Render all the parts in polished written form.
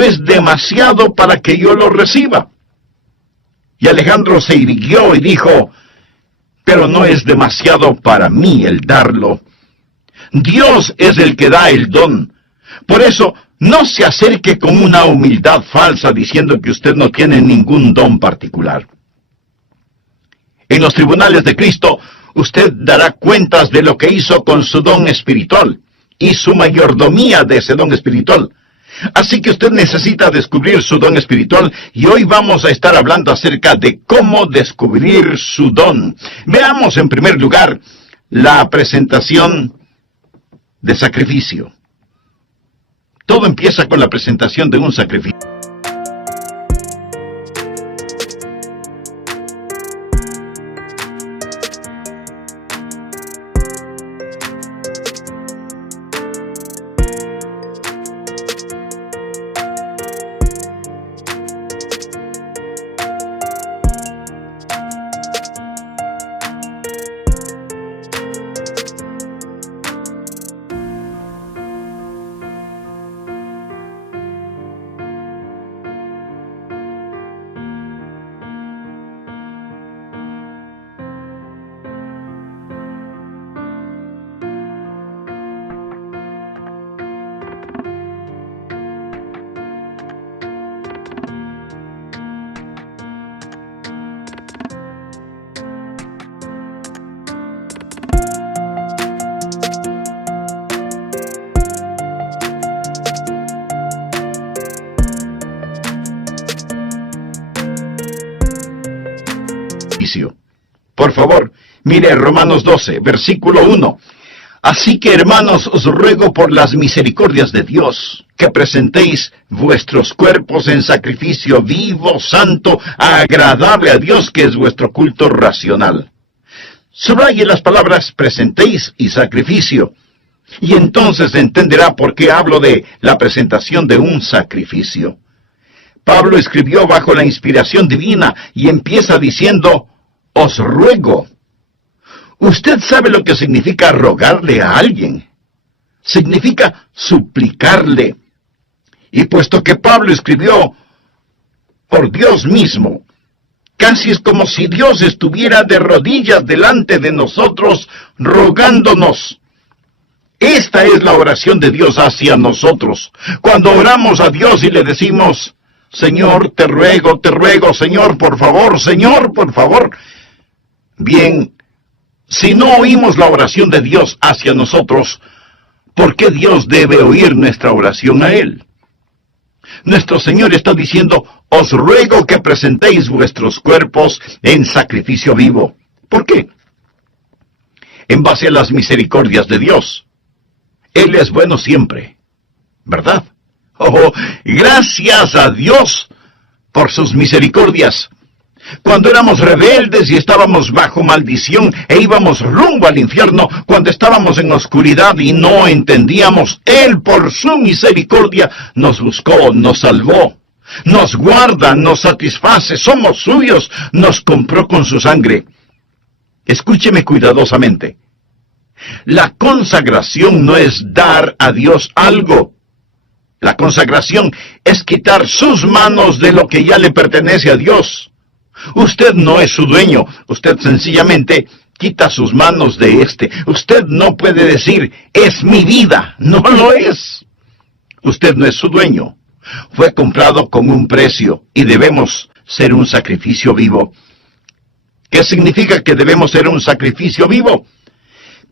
Eso es demasiado para que yo lo reciba. Y Alejandro se irguió y dijo, pero no es demasiado para mí el darlo. Dios es el que da el don. Por eso, no se acerque con una humildad falsa diciendo que usted no tiene ningún don particular. En los tribunales de Cristo, usted dará cuentas de lo que hizo con su don espiritual y su mayordomía de ese don espiritual. Así que usted necesita descubrir su don espiritual y hoy vamos a estar hablando acerca de cómo descubrir su don. Veamos en primer lugar la presentación de sacrificio. Todo empieza con la presentación de un sacrificio. Por favor, mire Romanos 12, versículo 1. Así que, hermanos, os ruego por las misericordias de Dios, que presentéis vuestros cuerpos en sacrificio vivo, santo, agradable a Dios, que es vuestro culto racional. Subraye las palabras presentéis y sacrificio, y entonces entenderá por qué hablo de la presentación de un sacrificio. Pablo escribió bajo la inspiración divina y empieza diciendo, os ruego. Usted sabe lo que significa rogarle a alguien. Significa suplicarle. Y puesto que Pablo escribió por Dios mismo, casi es como si Dios estuviera de rodillas delante de nosotros, rogándonos. Esta es la oración de Dios hacia nosotros. Cuando oramos a Dios y le decimos, Señor, te ruego, Señor, por favor, Señor, por favor. Bien, si no oímos la oración de Dios hacia nosotros, ¿por qué Dios debe oír nuestra oración a Él? Nuestro Señor está diciendo, os ruego que presentéis vuestros cuerpos en sacrificio vivo. ¿Por qué? En base a las misericordias de Dios. Él es bueno siempre, ¿verdad? Oh, gracias a Dios por sus misericordias. Cuando éramos rebeldes y estábamos bajo maldición e íbamos rumbo al infierno, cuando estábamos en oscuridad y no entendíamos, Él por su misericordia nos buscó, nos salvó, nos guarda, nos satisface, somos suyos, nos compró con su sangre. Escúcheme cuidadosamente. La consagración no es dar a Dios algo. La consagración es quitar sus manos de lo que ya le pertenece a Dios. Usted no es su dueño, usted sencillamente quita sus manos de este. Usted no puede decir, es mi vida, no lo es. Usted no es su dueño. Fue comprado con un precio y debemos ser un sacrificio vivo. ¿Qué significa que debemos ser un sacrificio vivo?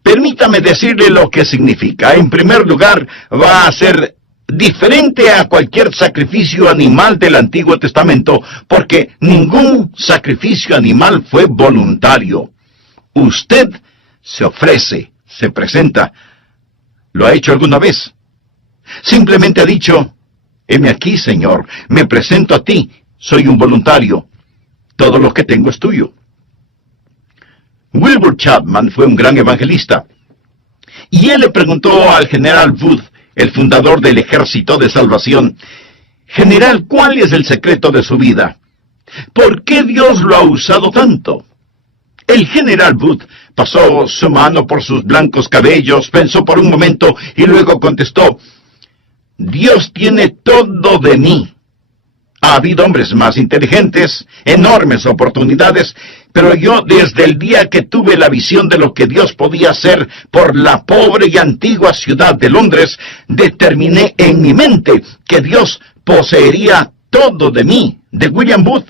Permítame decirle lo que significa. En primer lugar, va a ser diferente a cualquier sacrificio animal del Antiguo Testamento, porque ningún sacrificio animal fue voluntario. Usted se ofrece, se presenta. ¿Lo ha hecho alguna vez? Simplemente ha dicho, heme aquí, Señor, me presento a ti, soy un voluntario. Todo lo que tengo es tuyo. Wilbur Chapman fue un gran evangelista, y él le preguntó al general Wood, el fundador del Ejército de Salvación, General, ¿cuál es el secreto de su vida? ¿Por qué Dios lo ha usado tanto? El general Wood pasó su mano por sus blancos cabellos, pensó por un momento y luego contestó, Dios tiene todo de mí. Ha habido hombres más inteligentes, enormes oportunidades, pero yo desde el día que tuve la visión de lo que Dios podía hacer por la pobre y antigua ciudad de Londres, determiné en mi mente que Dios poseería todo de mí, de William Booth.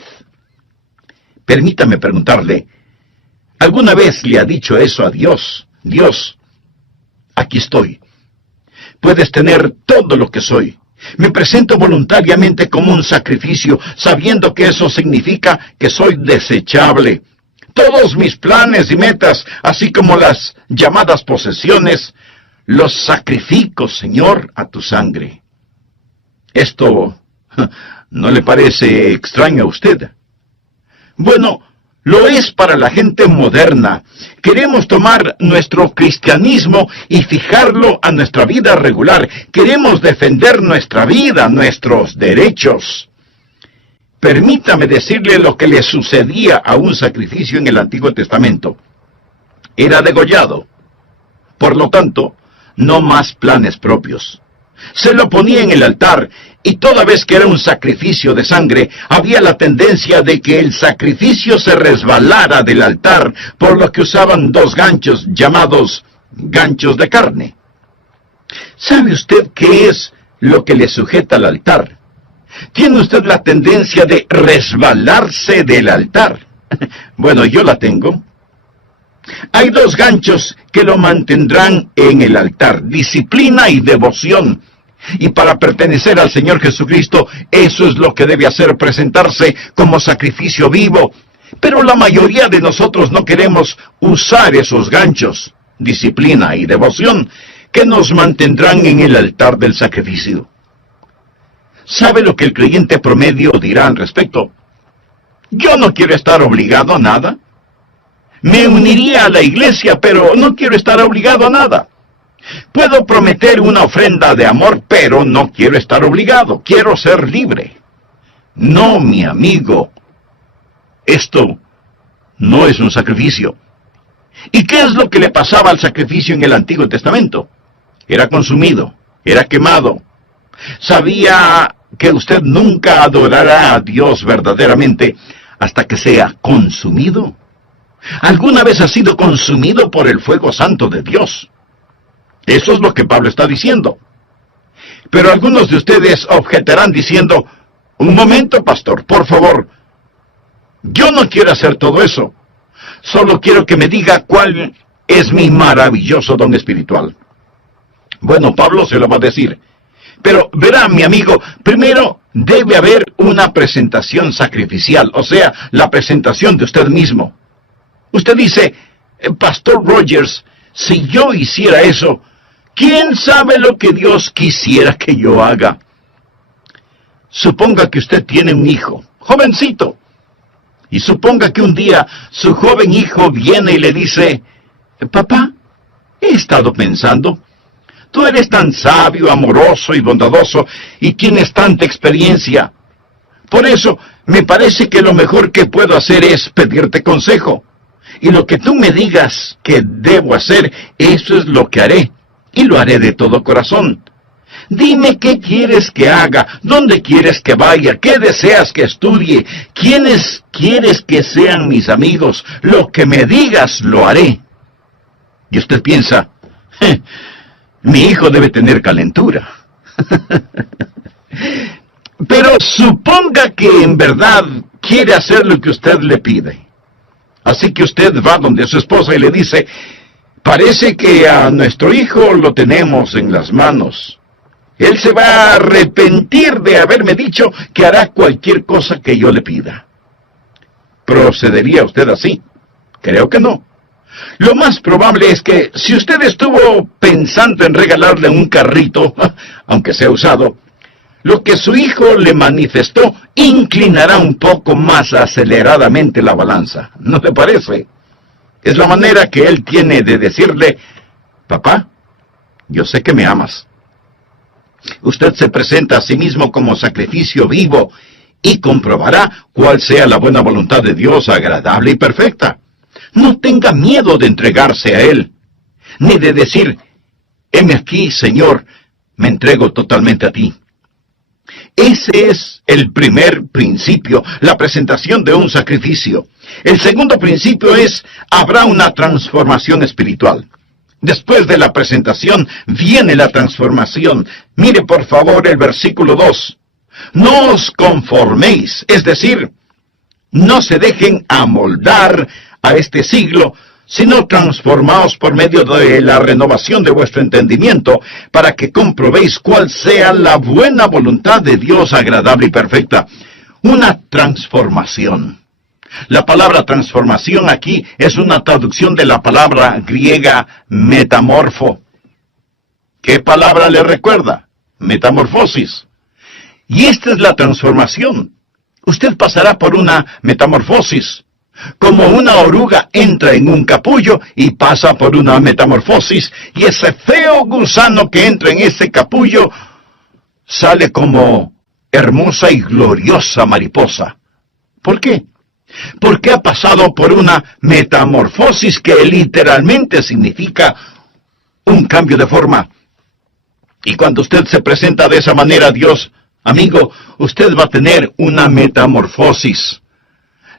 Permítame preguntarle, ¿alguna vez le ha dicho eso a Dios? Dios, aquí estoy. Puedes tener todo lo que soy. Me presento voluntariamente como un sacrificio, sabiendo que eso significa que soy desechable. Todos mis planes y metas, así como las llamadas posesiones, los sacrifico, Señor, a tu sangre. ¿Esto no le parece extraño a usted? Bueno, lo es para la gente moderna. Queremos tomar nuestro cristianismo y fijarlo a nuestra vida regular. Queremos defender nuestra vida, nuestros derechos. Permítame decirle lo que le sucedía a un sacrificio en el Antiguo Testamento. Era degollado. Por lo tanto, no más planes propios. Se lo ponía en el altar, y toda vez que era un sacrificio de sangre, había la tendencia de que el sacrificio se resbalara del altar, por lo que usaban dos ganchos llamados ganchos de carne. ¿Sabe usted qué es lo que le sujeta al altar? ¿Tiene usted la tendencia de resbalarse del altar? Bueno, yo la tengo. Hay dos ganchos que lo mantendrán en el altar: disciplina y devoción. Y para pertenecer al Señor Jesucristo, eso es lo que debe hacer, presentarse como sacrificio vivo. Pero la mayoría de nosotros no queremos usar esos ganchos, disciplina y devoción, que nos mantendrán en el altar del sacrificio. ¿Sabe lo que el creyente promedio dirá al respecto? Yo no quiero estar obligado a nada. Me uniría a la iglesia, pero no quiero estar obligado a nada. Puedo prometer una ofrenda de amor, pero no quiero estar obligado. Quiero ser libre. No, mi amigo. Esto no es un sacrificio. ¿Y qué es lo que le pasaba al sacrificio en el Antiguo Testamento? Era consumido, era quemado. ¿Sabía que usted nunca adorará a Dios verdaderamente hasta que sea consumido? ¿Alguna vez ha sido consumido por el fuego santo de Dios? Eso es lo que Pablo está diciendo. Pero algunos de ustedes objetarán diciendo: un momento, pastor, por favor. Yo no quiero hacer todo eso. Solo quiero que me diga cuál es mi maravilloso don espiritual. Bueno, Pablo se lo va a decir. Pero verá, mi amigo, primero debe haber una presentación sacrificial, o sea, la presentación de usted mismo. Usted dice: Pastor Rogers, si yo hiciera eso, ¿quién sabe lo que Dios quisiera que yo haga? Suponga que usted tiene un hijo, jovencito, y suponga que un día su joven hijo viene y le dice: papá, he estado pensando, tú eres tan sabio, amoroso y bondadoso, y tienes tanta experiencia. Por eso, me parece que lo mejor que puedo hacer es pedirte consejo. Y lo que tú me digas que debo hacer, eso es lo que haré. Y lo haré de todo corazón. Dime qué quieres que haga, dónde quieres que vaya, qué deseas que estudie, quiénes quieres que sean mis amigos. Lo que me digas, lo haré. Y usted piensa: mi hijo debe tener calentura. Pero suponga que en verdad quiere hacer lo que usted le pide. Así que usted va donde su esposa y le dice: parece que a nuestro hijo lo tenemos en las manos. Él se va a arrepentir de haberme dicho que hará cualquier cosa que yo le pida. ¿Procedería usted así? Creo que no. Lo más probable es que si usted estuvo pensando en regalarle un carrito, aunque sea usado, lo que su hijo le manifestó inclinará un poco más aceleradamente la balanza. ¿No te parece? Es la manera que él tiene de decirle: papá, yo sé que me amas. Usted se presenta a sí mismo como sacrificio vivo y comprobará cuál sea la buena voluntad de Dios, agradable y perfecta. No tenga miedo de entregarse a Él, ni de decir: heme aquí, Señor, me entrego totalmente a ti. Ese es el primer principio, la presentación de un sacrificio. El segundo principio es, habrá una transformación espiritual. Después de la presentación viene la transformación. Mire por favor el versículo 2. No os conforméis, es decir, no se dejen amoldar a este siglo, sino transformaos por medio de la renovación de vuestro entendimiento, para que comprobéis cuál sea la buena voluntad de Dios agradable y perfecta. Una transformación. La palabra transformación aquí es una traducción de la palabra griega metamorfo. ¿Qué palabra le recuerda? Metamorfosis. Y esta es la transformación. Usted pasará por una metamorfosis. Como una oruga entra en un capullo y pasa por una metamorfosis, y ese feo gusano que entra en ese capullo sale como hermosa y gloriosa mariposa. ¿Por qué? Porque ha pasado por una metamorfosis que literalmente significa un cambio de forma. Y cuando usted se presenta de esa manera a Dios, amigo, usted va a tener una metamorfosis.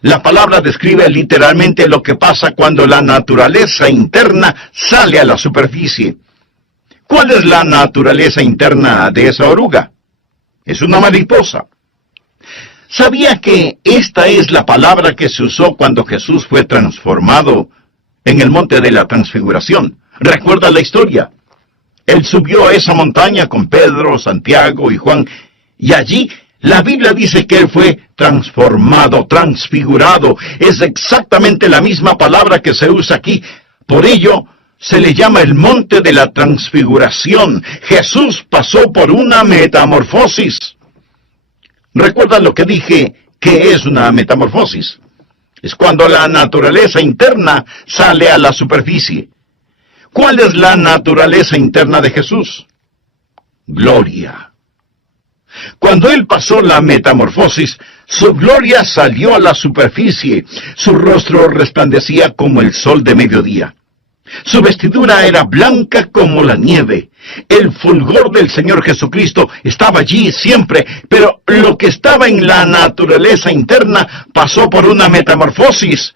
La palabra describe literalmente lo que pasa cuando la naturaleza interna sale a la superficie. ¿Cuál es la naturaleza interna de esa oruga? Es una mariposa. ¿Sabía que esta es la palabra que se usó cuando Jesús fue transformado en el monte de la transfiguración? ¿Recuerda la historia? Él subió a esa montaña con Pedro, Santiago y Juan, y allí la Biblia dice que él fue transformado, transfigurado. Es exactamente la misma palabra que se usa aquí. Por ello, se le llama el monte de la transfiguración. Jesús pasó por una metamorfosis. ¿Recuerdan lo que dije? ¿Qué es una metamorfosis? Es cuando la naturaleza interna sale a la superficie. ¿Cuál es la naturaleza interna de Jesús? Gloria. Cuando él pasó la metamorfosis, su gloria salió a la superficie. Su rostro resplandecía como el sol de mediodía. Su vestidura era blanca como la nieve. El fulgor del Señor Jesucristo estaba allí siempre, pero lo que estaba en la naturaleza interna pasó por una metamorfosis.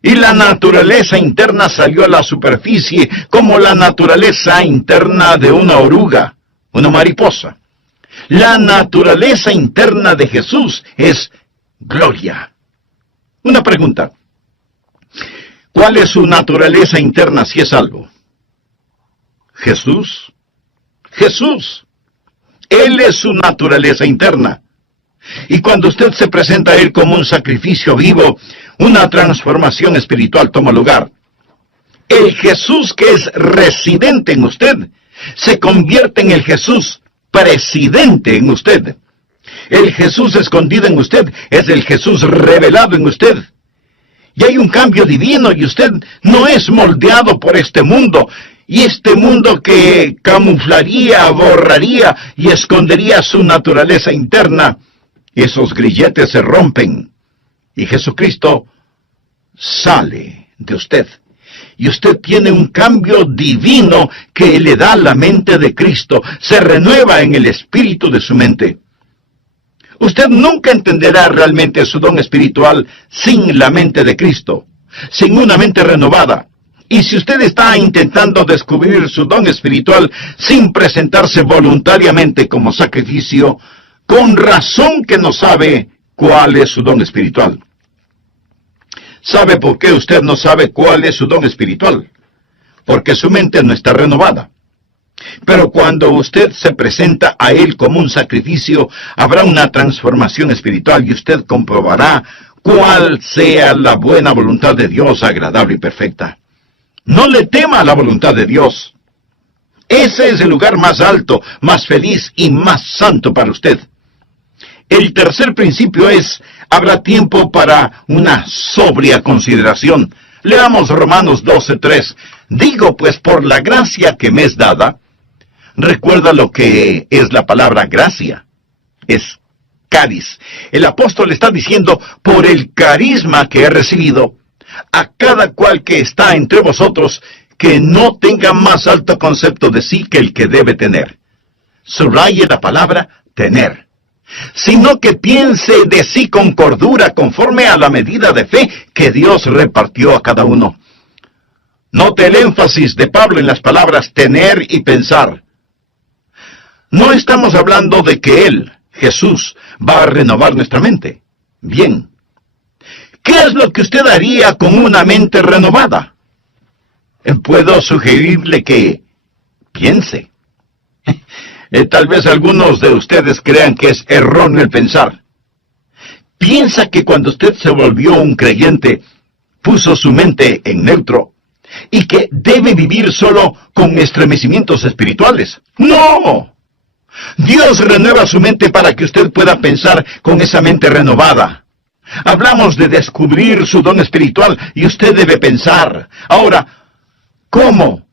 Y la naturaleza interna salió a la superficie como la naturaleza interna de una oruga, una mariposa. La naturaleza interna de Jesús es gloria. Una pregunta. ¿Cuál es su naturaleza interna si es algo? Jesús. Jesús. Él es su naturaleza interna. Y cuando usted se presenta a Él como un sacrificio vivo, una transformación espiritual toma lugar. El Jesús que es residente en usted se convierte en el Jesús presidente en usted. El Jesús escondido en usted es el Jesús revelado en usted. Y hay un cambio divino y usted no es moldeado por este mundo. Y este mundo que camuflaría, borraría y escondería su naturaleza interna. Esos grilletes se rompen. Y Jesucristo sale de usted. Y usted tiene un cambio divino que le da la mente de Cristo. Se renueva en el espíritu de su mente. Usted nunca entenderá realmente su don espiritual sin la mente de Cristo, sin una mente renovada. Y si usted está intentando descubrir su don espiritual sin presentarse voluntariamente como sacrificio, con razón que no sabe cuál es su don espiritual. ¿Sabe por qué usted no sabe cuál es su don espiritual? Porque su mente no está renovada. Pero cuando usted se presenta a Él como un sacrificio, habrá una transformación espiritual y usted comprobará cuál sea la buena voluntad de Dios, agradable y perfecta. No le tema a la voluntad de Dios. Ese es el lugar más alto, más feliz y más santo para usted. El tercer principio es, habrá tiempo para una sobria consideración. Leamos Romanos 12:3. Digo pues por la gracia que me es dada. Recuerda lo que es la palabra gracia. Es caris. El apóstol está diciendo, por el carisma que he recibido, a cada cual que está entre vosotros, que no tenga más alto concepto de sí que el que debe tener, Subraye la palabra tener. Sino que piense de sí con cordura, conforme a la medida de fe que Dios repartió a cada uno. Note el énfasis de Pablo en las palabras tener y pensar. No estamos hablando de que Él, Jesús, va a renovar nuestra mente. Bien. ¿Qué es lo que usted haría con una mente renovada? Puedo sugerirle que piense. Tal vez algunos de ustedes crean que es erróneo el pensar. Piensa que cuando usted se volvió un creyente, puso su mente en neutro y que debe vivir solo con estremecimientos espirituales. ¡No! Dios renueva su mente para que usted pueda pensar con esa mente renovada. Hablamos de descubrir su don espiritual y usted debe pensar. Ahora, ¿cómo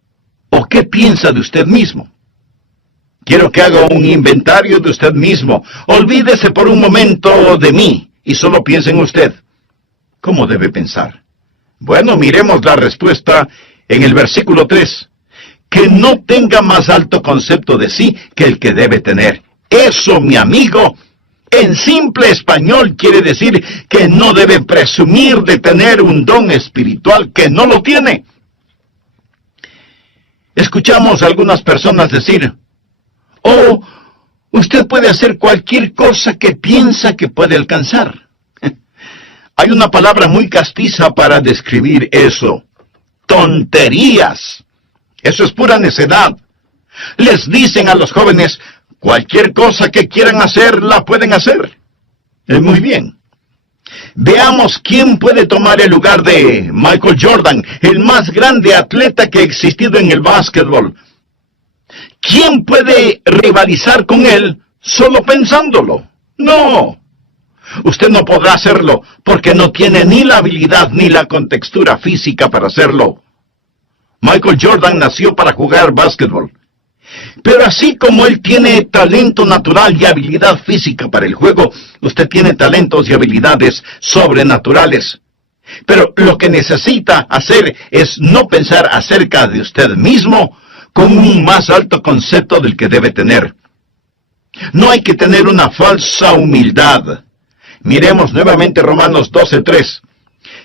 o qué piensa de usted mismo? Quiero que haga un inventario de usted mismo. Olvídese por un momento de mí y solo piense en usted. ¿Cómo debe pensar? Bueno, miremos la respuesta en el versículo 3. Que no tenga más alto concepto de sí que el que debe tener. Eso, mi amigo, en simple español quiere decir que no debe presumir de tener un don espiritual que no lo tiene. Escuchamos a algunas personas decir, oh, usted puede hacer cualquier cosa que piensa que puede alcanzar. Hay una palabra muy castiza para describir eso. Tonterías. Eso es pura necedad. Les dicen a los jóvenes, cualquier cosa que quieran hacer, la pueden hacer. Muy bien. Veamos quién puede tomar el lugar de Michael Jordan, el más grande atleta que ha existido en el básquetbol. ¿Quién puede rivalizar con él solo pensándolo? No. Usted no podrá hacerlo porque no tiene ni la habilidad ni la contextura física para hacerlo. Michael Jordan nació para jugar básquetbol. Pero así como él tiene talento natural y habilidad física para el juego, usted tiene talentos y habilidades sobrenaturales. Pero lo que necesita hacer es no pensar acerca de usted mismo con un más alto concepto del que debe tener. No hay que tener una falsa humildad. Miremos nuevamente Romanos 12:3.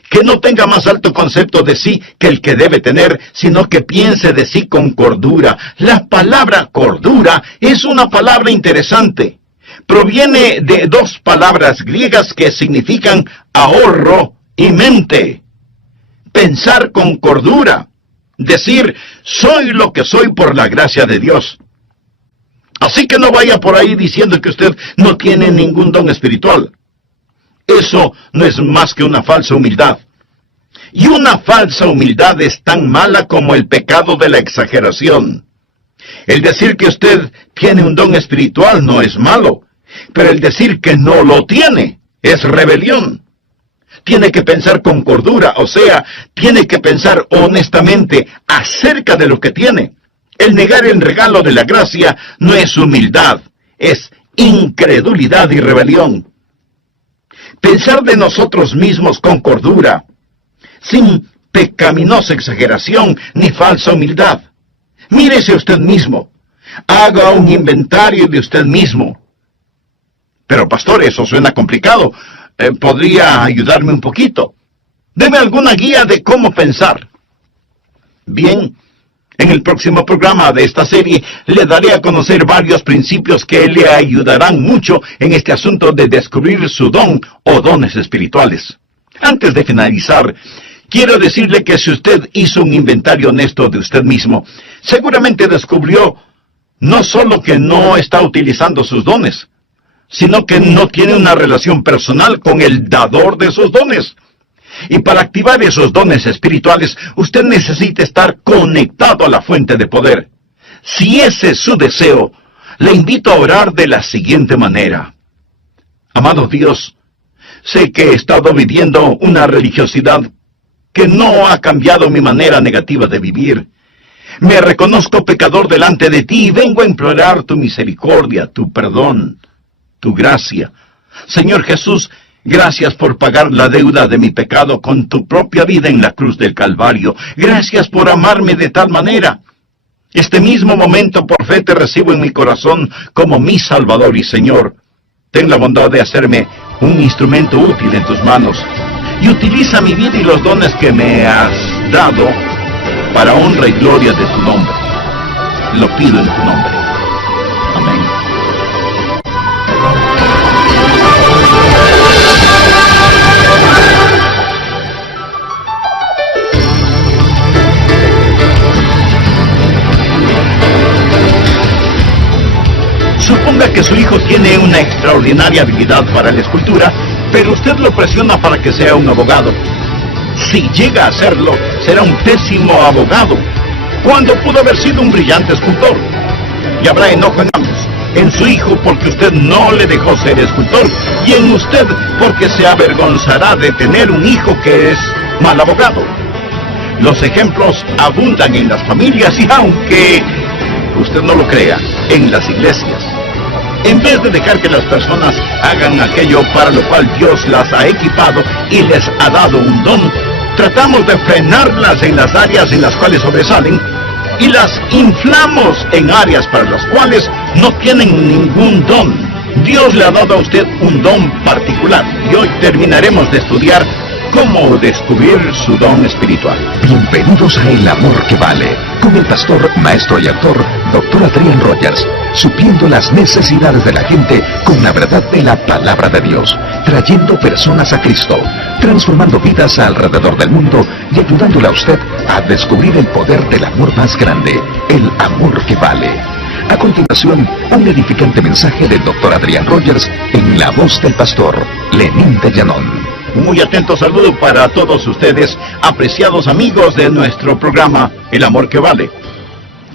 Que no tenga más alto concepto de sí que el que debe tener, sino que piense de sí con cordura. La palabra cordura es una palabra interesante. Proviene de dos palabras griegas que significan ahorro y mente. Pensar con cordura. Decir, soy lo que soy por la gracia de Dios. Así que no vaya por ahí diciendo que usted no tiene ningún don espiritual. Eso no es más que una falsa humildad. Y una falsa humildad es tan mala como el pecado de la exageración. El decir que usted tiene un don espiritual no es malo, pero el decir que no lo tiene es rebelión. Tiene que pensar con cordura, o sea, tiene que pensar honestamente acerca de lo que tiene. El negar el regalo de la gracia no es humildad, es incredulidad y rebelión. Pensar de nosotros mismos con cordura, sin pecaminosa exageración ni falsa humildad. Mírese usted mismo. Haga un inventario de usted mismo. Pero pastor, eso suena complicado. ¿Podría ayudarme un poquito? Deme alguna guía de cómo pensar. Bien, en el próximo programa de esta serie le daré a conocer varios principios que le ayudarán mucho en este asunto de descubrir su don o dones espirituales. Antes de finalizar, quiero decirle que si usted hizo un inventario honesto de usted mismo, seguramente descubrió no solo que no está utilizando sus dones, sino que no tiene una relación personal con el dador de esos dones. Y para activar esos dones espirituales, usted necesita estar conectado a la fuente de poder. Si ese es su deseo, le invito a orar de la siguiente manera. Amado Dios, sé que he estado viviendo una religiosidad que no ha cambiado mi manera negativa de vivir. Me reconozco pecador delante de ti y vengo a implorar tu misericordia, tu perdón, tu gracia. Señor Jesús, gracias por pagar la deuda de mi pecado con tu propia vida en la cruz del Calvario. Gracias por amarme de tal manera. Este mismo momento por fe te recibo en mi corazón como mi Salvador y Señor. Ten la bondad de hacerme un instrumento útil en tus manos y utiliza mi vida y los dones que me has dado para honra y gloria de tu nombre. Lo pido en tu nombre. Amén. Suponga que su hijo tiene una extraordinaria habilidad para la escultura, pero usted lo presiona para que sea un abogado. Si llega a serlo, será un pésimo abogado, cuando pudo haber sido un brillante escultor. Y habrá enojo en ambos, en su hijo porque usted no le dejó ser escultor, y en usted porque se avergonzará de tener un hijo que es mal abogado. Los ejemplos abundan en las familias y, aunque usted no lo crea, en las iglesias. En vez de dejar que las personas hagan aquello para lo cual Dios las ha equipado y les ha dado un don, tratamos de frenarlas en las áreas en las cuales sobresalen y las inflamos en áreas para las cuales no tienen ningún don. Dios le ha dado a usted un don particular y hoy terminaremos de estudiar cómo descubrir su don espiritual. Bienvenidos a El Amor que Vale, con el pastor, maestro y actor, Dr. Adrián Rogers, supliendo las necesidades de la gente con la verdad de la palabra de Dios, trayendo personas a Cristo, transformando vidas alrededor del mundo y ayudándole a usted a descubrir el poder del amor más grande, el amor que vale. A continuación, un edificante mensaje del Dr. Adrián Rogers en la voz del pastor Lenín de Llanón. Un muy atento saludo para todos ustedes, apreciados amigos de nuestro programa El Amor que Vale.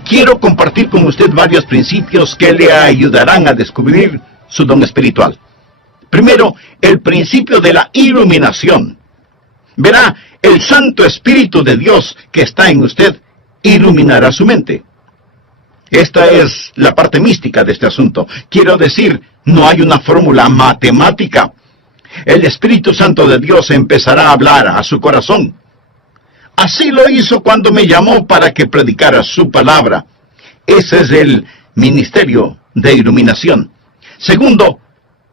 Quiero compartir con usted varios principios que le ayudarán a descubrir su don espiritual. Primero, el principio de la iluminación. Verá, el Santo Espíritu de Dios que está en usted iluminará su mente. Esta es la parte mística de este asunto. Quiero decir, no hay una fórmula matemática. El Espíritu Santo de Dios empezará a hablar a su corazón. Así lo hizo cuando me llamó para que predicara su palabra. Ese es el ministerio de iluminación. Segundo,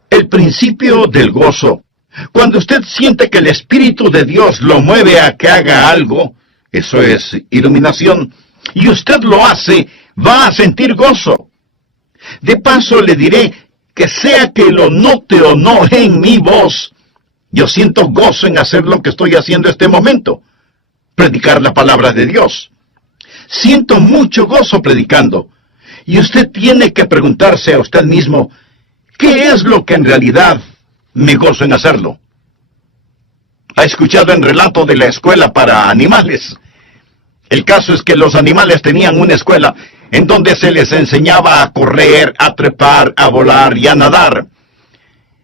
el principio del gozo. Cuando usted siente que el Espíritu de Dios lo mueve a que haga algo, eso es iluminación, y usted lo hace, va a sentir gozo. De paso le diré que sea que lo note o no en mi voz, yo siento gozo en hacer lo que estoy haciendo este momento, predicar la palabra de Dios. Siento mucho gozo predicando, y usted tiene que preguntarse a usted mismo, ¿qué es lo que en realidad me gozo en hacerlo? ¿Ha escuchado el relato de la escuela para animales? El caso es que los animales tenían una escuela en donde se les enseñaba a correr, a trepar, a volar y a nadar.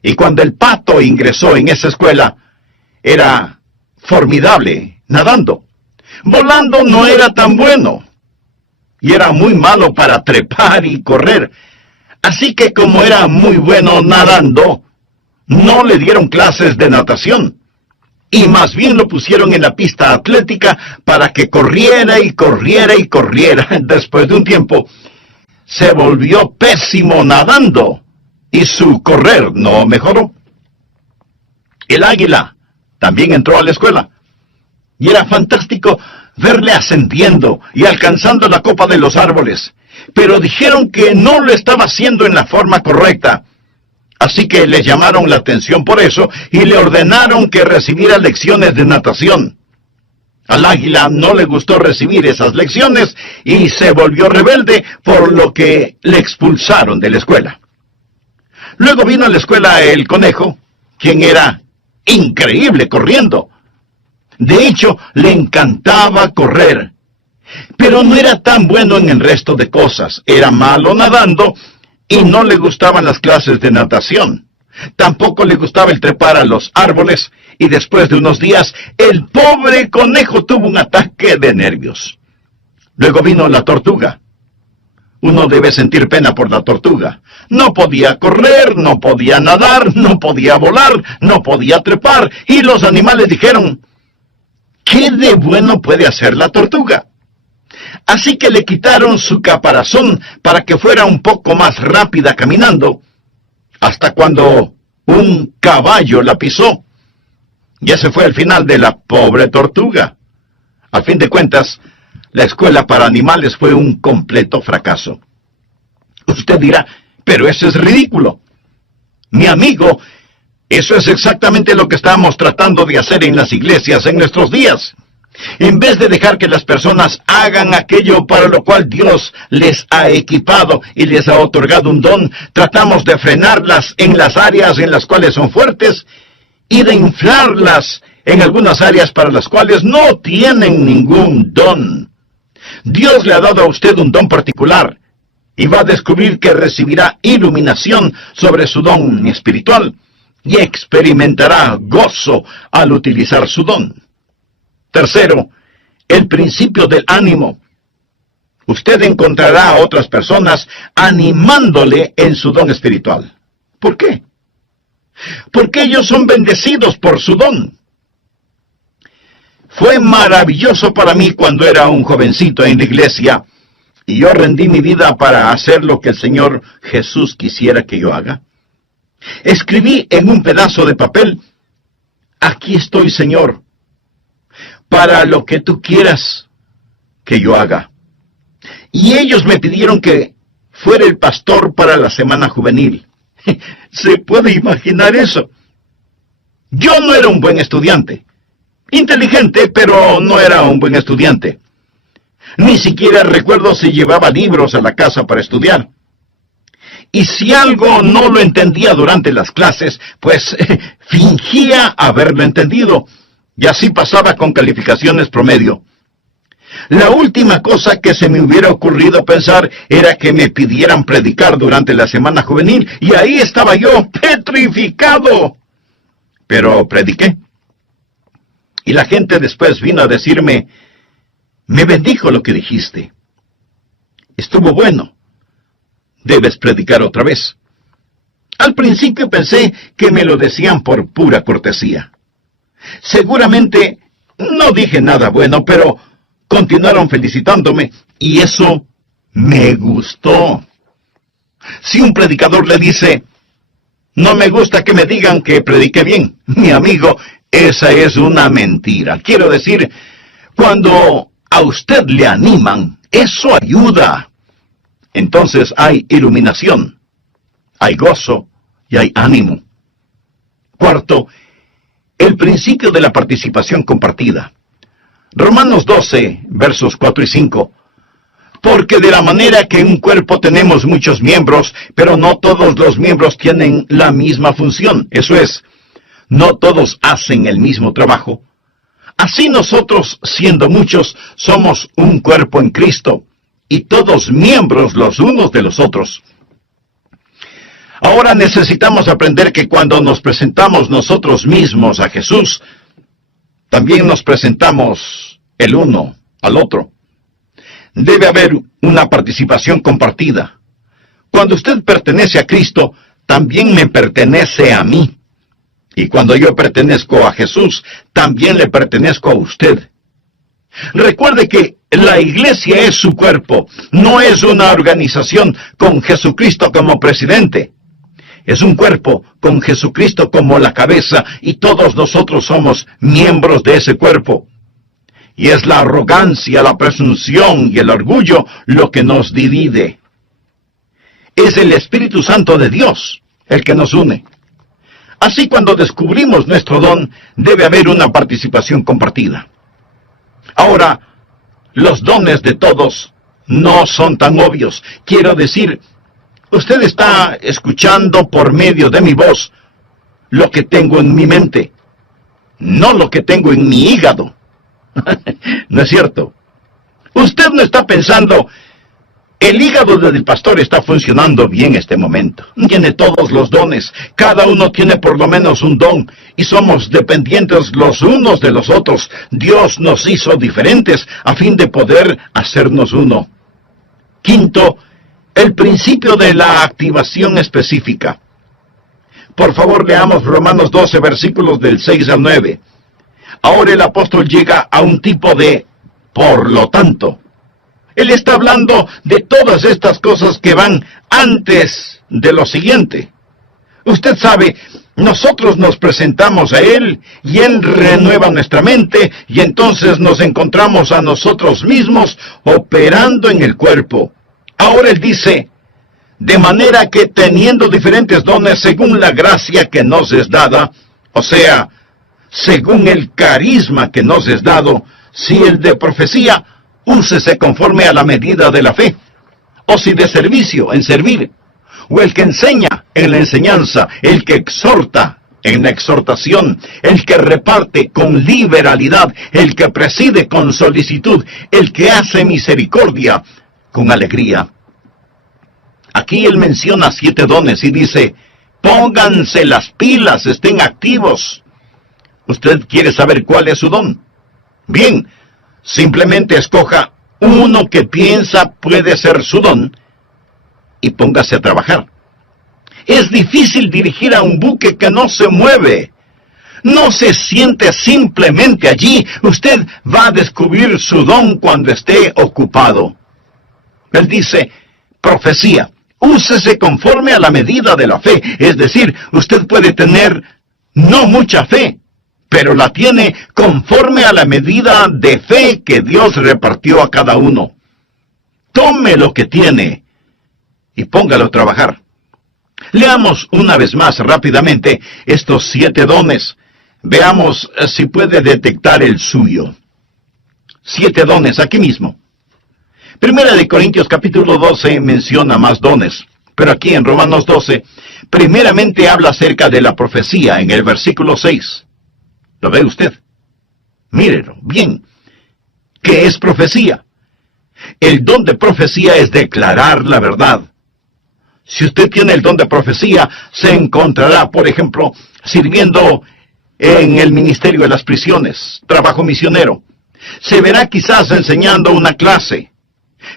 Y cuando el pato ingresó en esa escuela, era formidable nadando. Volando no era tan bueno, y era muy malo para trepar y correr. Así que como era muy bueno nadando, no le dieron clases de natación, y más bien lo pusieron en la pista atlética para que corriera y corriera y corriera. Después de un tiempo, se volvió pésimo nadando, y su correr no mejoró. El águila también entró a la escuela, y era fantástico verle ascendiendo y alcanzando la copa de los árboles, pero dijeron que no lo estaba haciendo en la forma correcta. Así que le llamaron la atención por eso y le ordenaron que recibiera lecciones de natación. Al águila no le gustó recibir esas lecciones y se volvió rebelde, por lo que le expulsaron de la escuela. Luego vino a la escuela el conejo, quien era increíble corriendo. De hecho, le encantaba correr, pero no era tan bueno en el resto de cosas. Era malo nadando y no le gustaban las clases de natación. Tampoco le gustaba el trepar a los árboles, y después de unos días, el pobre conejo tuvo un ataque de nervios. Luego vino la tortuga. Uno debe sentir pena por la tortuga. No podía correr, no podía nadar, no podía volar, no podía trepar, y los animales dijeron, ¿qué de bueno puede hacer la tortuga? Así que le quitaron su caparazón para que fuera un poco más rápida caminando, hasta cuando un caballo la pisó. Y ese fue el final de la pobre tortuga. A fin de cuentas, la escuela para animales fue un completo fracaso. Usted dirá, pero eso es ridículo. Mi amigo, eso es exactamente lo que estamos tratando de hacer en las iglesias en nuestros días. En vez de dejar que las personas hagan aquello para lo cual Dios les ha equipado y les ha otorgado un don, tratamos de frenarlas en las áreas en las cuales son fuertes y de inflarlas en algunas áreas para las cuales no tienen ningún don. Dios le ha dado a usted un don particular y va a descubrir que recibirá iluminación sobre su don espiritual y experimentará gozo al utilizar su don. Tercero, el principio del ánimo. Usted encontrará a otras personas animándole en su don espiritual. ¿Por qué? Porque ellos son bendecidos por su don. Fue maravilloso para mí cuando era un jovencito en la iglesia y yo rendí mi vida para hacer lo que el Señor Jesús quisiera que yo haga. Escribí en un pedazo de papel, aquí estoy, Señor, para lo que tú quieras que yo haga. Y ellos me pidieron que fuera el pastor para la semana juvenil. ¿Se puede imaginar eso? Yo no era un buen estudiante. Inteligente, pero no era un buen estudiante. Ni siquiera recuerdo si llevaba libros a la casa para estudiar. Y si algo no lo entendía durante las clases, pues fingía haberlo entendido. Y así pasaba con calificaciones promedio. La última cosa que se me hubiera ocurrido pensar era que me pidieran predicar durante la semana juvenil, y ahí estaba yo, petrificado. Pero prediqué. Y la gente después vino a decirme, me bendijo lo que dijiste. Estuvo bueno. Debes predicar otra vez. Al principio pensé que me lo decían por pura cortesía. Seguramente no dije nada bueno, pero continuaron felicitándome y eso me gustó. Si un predicador le dice, no me gusta que me digan que prediqué bien, mi amigo, esa es una mentira. Quiero decir, cuando a usted le animan, eso ayuda. Entonces hay iluminación, hay gozo y hay ánimo. Cuarto, el principio de la participación compartida. Romanos 12, versos 4 y 5. Porque de la manera que en un cuerpo tenemos muchos miembros, pero no todos los miembros tienen la misma función. Eso es, no todos hacen el mismo trabajo. Así nosotros, siendo muchos, somos un cuerpo en Cristo, y todos miembros los unos de los otros. Ahora necesitamos aprender que cuando nos presentamos nosotros mismos a Jesús, también nos presentamos el uno al otro. Debe haber una participación compartida. Cuando usted pertenece a Cristo, también me pertenece a mí. Y cuando yo pertenezco a Jesús, también le pertenezco a usted. Recuerde que la iglesia es su cuerpo, no es una organización con Jesucristo como presidente. Es un cuerpo con Jesucristo como la cabeza y todos nosotros somos miembros de ese cuerpo. Y es la arrogancia, la presunción y el orgullo lo que nos divide. Es el Espíritu Santo de Dios el que nos une. Así cuando descubrimos nuestro don, debe haber una participación compartida. Ahora, los dones de todos no son tan obvios. Quiero decir, usted está escuchando por medio de mi voz lo que tengo en mi mente, no lo que tengo en mi hígado. ¿No es cierto? Usted no está pensando, el hígado del pastor está funcionando bien este momento. Tiene todos los dones, cada uno tiene por lo menos un don, y somos dependientes los unos de los otros. Dios nos hizo diferentes a fin de poder hacernos uno. Quinto, el principio de la activación específica. Por favor, leamos Romanos 12, versículos del 6 al 9. Ahora el apóstol llega a un tipo de por lo tanto. Él está hablando de todas estas cosas que van antes de lo siguiente. Usted sabe, nosotros nos presentamos a Él y Él renueva nuestra mente y entonces nos encontramos a nosotros mismos operando en el cuerpo. Ahora Él dice, de manera que teniendo diferentes dones según la gracia que nos es dada, o sea, según el carisma que nos es dado, si el de profecía, úsese conforme a la medida de la fe, o si de servicio, en servir, o el que enseña, en la enseñanza, el que exhorta, en la exhortación, el que reparte con liberalidad, el que preside con solicitud, el que hace misericordia con alegría. Aquí él menciona 7 dones y dice, pónganse las pilas, estén activos. ¿Usted quiere saber cuál es su don? Bien, simplemente escoja uno que piensa puede ser su don y póngase a trabajar. Es difícil dirigir a un buque que no se mueve. No se siente simplemente allí. Usted va a descubrir su don cuando esté ocupado. Él dice, profecía, úsese conforme a la medida de la fe. Es decir, usted puede tener no mucha fe, pero la tiene conforme a la medida de fe que Dios repartió a cada uno. Tome lo que tiene y póngalo a trabajar. Leamos una vez más rápidamente estos 7 dones. Veamos si puede detectar el suyo. 7 dones aquí mismo. Primera de Corintios capítulo 12 menciona más dones, pero aquí en Romanos 12, primeramente habla acerca de la profecía en el versículo 6. ¿Lo ve usted? Mírelo, bien. ¿Qué es profecía? El don de profecía es declarar la verdad. Si usted tiene el don de profecía, se encontrará, por ejemplo, sirviendo en el ministerio de las prisiones, trabajo misionero. Se verá quizás enseñando una clase,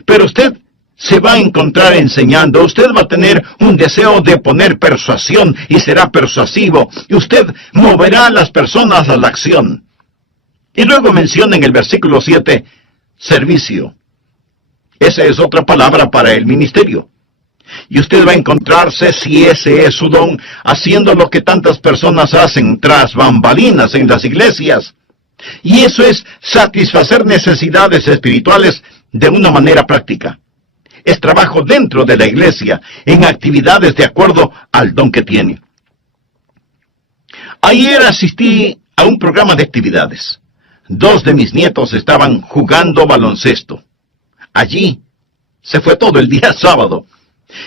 pero usted se va a encontrar enseñando. Usted va a tener un deseo de poner persuasión y será persuasivo, y usted moverá a las personas a la acción. Y luego menciona en el versículo 7, servicio. Esa es otra palabra para el ministerio. Y usted va a encontrarse, si ese es su don, haciendo lo que tantas personas hacen tras bambalinas en las iglesias. Y eso es satisfacer necesidades espirituales de una manera práctica. Es trabajo dentro de la iglesia, en actividades de acuerdo al don que tiene. Ayer asistí a un programa de actividades. 2 de mis nietos estaban jugando baloncesto. Allí se fue todo el día sábado.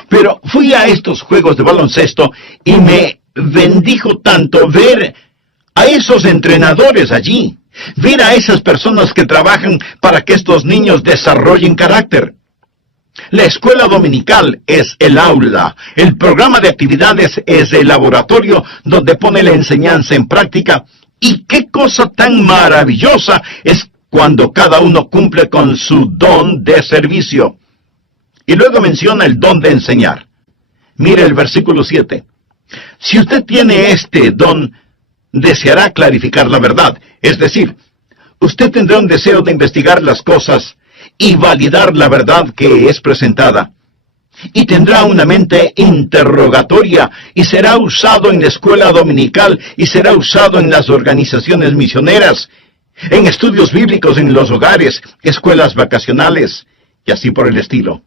Pero fui a estos juegos de baloncesto y me bendijo tanto ver a esos entrenadores allí, ver a esas personas que trabajan para que estos niños desarrollen carácter. La escuela dominical es el aula, el programa de actividades es el laboratorio donde pone la enseñanza en práctica, y qué cosa tan maravillosa es cuando cada uno cumple con su don de servicio. Y luego menciona el don de enseñar. Mire el versículo 7. Si usted tiene este don, deseará clarificar la verdad. Es decir, usted tendrá un deseo de investigar las cosas y validar la verdad que es presentada. Y tendrá una mente interrogatoria y será usado en la escuela dominical y será usado en las organizaciones misioneras, en estudios bíblicos en los hogares, escuelas vacacionales y así por el estilo.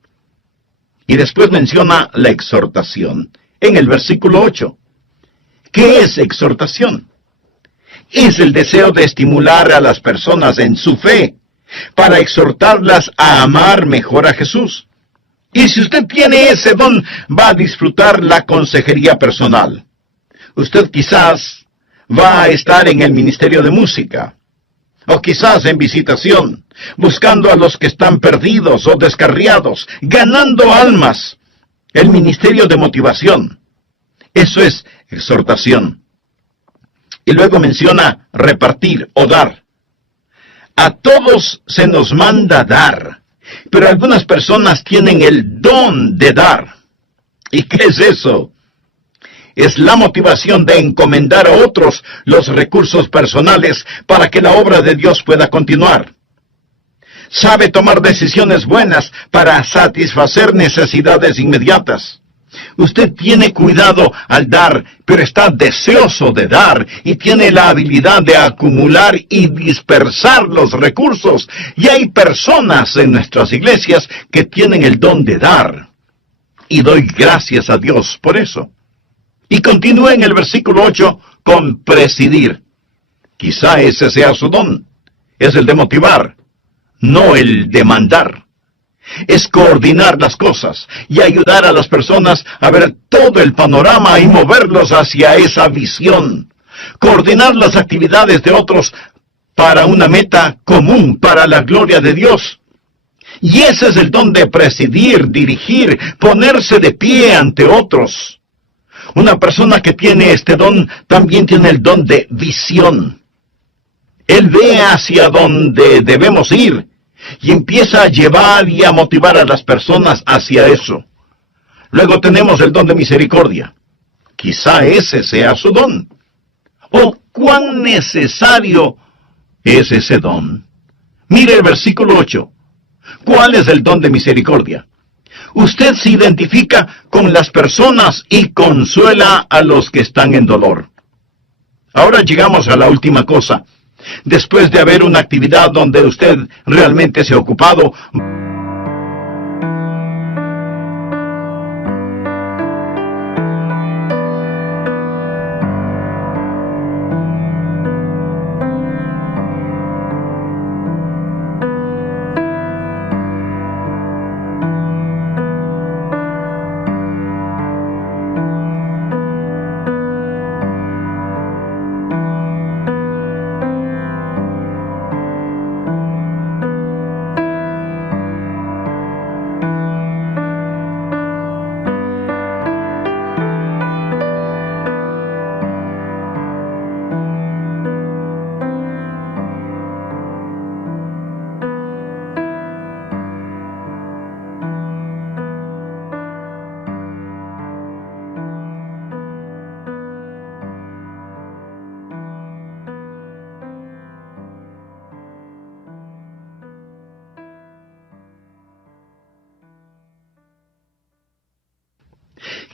Y después menciona la exhortación, en el versículo 8. ¿Qué es exhortación? Es el deseo de estimular a las personas en su fe, para exhortarlas a amar mejor a Jesús. Y si usted tiene ese don, va a disfrutar la consejería personal. Usted quizás va a estar en el ministerio de música, o quizás en visitación, buscando a los que están perdidos o descarriados, ganando almas. El ministerio de motivación. Eso es exhortación. Y luego menciona repartir o dar. A todos se nos manda dar, pero algunas personas tienen el don de dar. ¿Y qué es eso? Es la motivación de encomendar a otros los recursos personales para que la obra de Dios pueda continuar. Sabe tomar decisiones buenas para satisfacer necesidades inmediatas. Usted tiene cuidado al dar, pero está deseoso de dar y tiene la habilidad de acumular y dispersar los recursos. Y hay personas en nuestras iglesias que tienen el don de dar. Y doy gracias a Dios por eso. Y continúe en el versículo 8 con presidir. Quizá ese sea su don. Es el de motivar, no el de mandar. Es coordinar las cosas y ayudar a las personas a ver todo el panorama y moverlos hacia esa visión. Coordinar las actividades de otros para una meta común, para la gloria de Dios. Y ese es el don de presidir, dirigir, ponerse de pie ante otros. Una persona que tiene este don también tiene el don de visión. Él ve hacia donde debemos ir y empieza a llevar y a motivar a las personas hacia eso. Luego tenemos el don de misericordia. Quizá ese sea su don. ¿O cuán necesario es ese don? Mire el versículo 8. ¿Cuál es el don de misericordia? Usted se identifica con las personas y consuela a los que están en dolor. Ahora llegamos a la última cosa. Después de haber una actividad donde usted realmente se ha ocupado,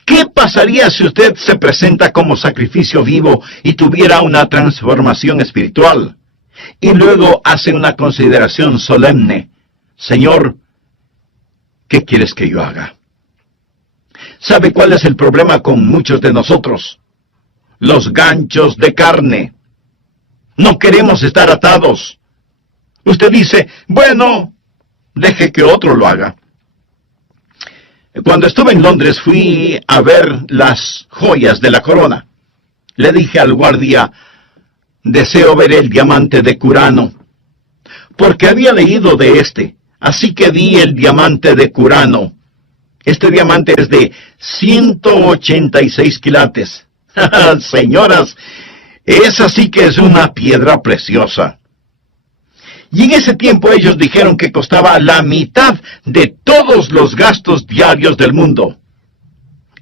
¿qué pasaría si usted se presenta como sacrificio vivo y tuviera una transformación espiritual? Y luego hace una consideración solemne. Señor, ¿qué quieres que yo haga? ¿Sabe cuál es el problema con muchos de nosotros? Los ganchos de carne. No queremos estar atados. Usted dice, bueno, deje que otro lo haga. Cuando estuve en Londres fui a ver las joyas de la corona. Le dije al guardia, deseo ver el diamante de Curano, porque había leído de este, así que vi el diamante de Curano. Este diamante es de 186 quilates. Señoras, esa sí que es una piedra preciosa. Y en ese tiempo ellos dijeron que costaba la mitad de todos los gastos diarios del mundo.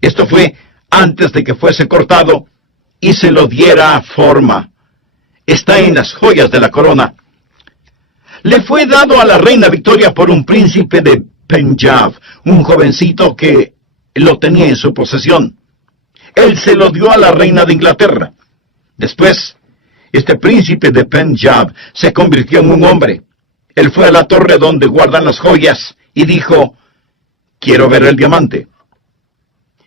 Esto fue antes de que fuese cortado y se lo diera forma. Está en las joyas de la corona. Le fue dado a la reina Victoria por un príncipe de Punjab, un jovencito que lo tenía en su posesión. Él se lo dio a la reina de Inglaterra. Después, este príncipe de Punjab se convirtió en un hombre. Él fue a la torre donde guardan las joyas y dijo, quiero ver el diamante.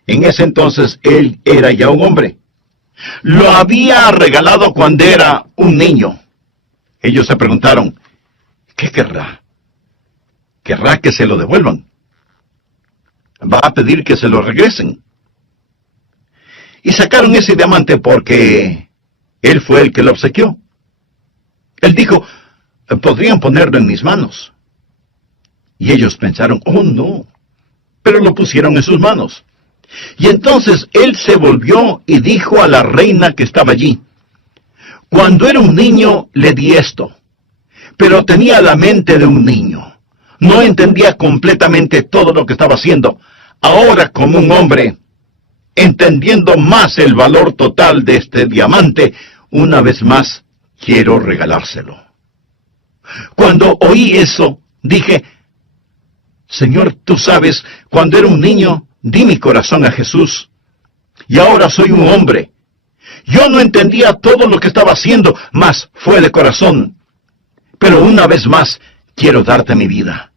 En ese entonces él era ya un hombre. Lo había regalado cuando era un niño. Ellos se preguntaron, ¿qué querrá? ¿Querrá que se lo devuelvan? ¿Va a pedir que se lo regresen? Y sacaron ese diamante porque él fue el que lo obsequió. Él dijo, podrían ponerlo en mis manos. Y ellos pensaron, oh no, pero lo pusieron en sus manos. Y entonces él se volvió y dijo a la reina que estaba allí, cuando era un niño le di esto, pero tenía la mente de un niño. No entendía completamente todo lo que estaba haciendo. Ahora, como un hombre, entendiendo más el valor total de este diamante, una vez más quiero regalárselo. Cuando oí eso, Dije, Señor, tú sabes, cuando era un niño, di mi corazón a Jesús. Y ahora soy un hombre. Yo no entendía todo lo que estaba haciendo, mas fue de corazón. Pero una vez más, quiero darte mi vida.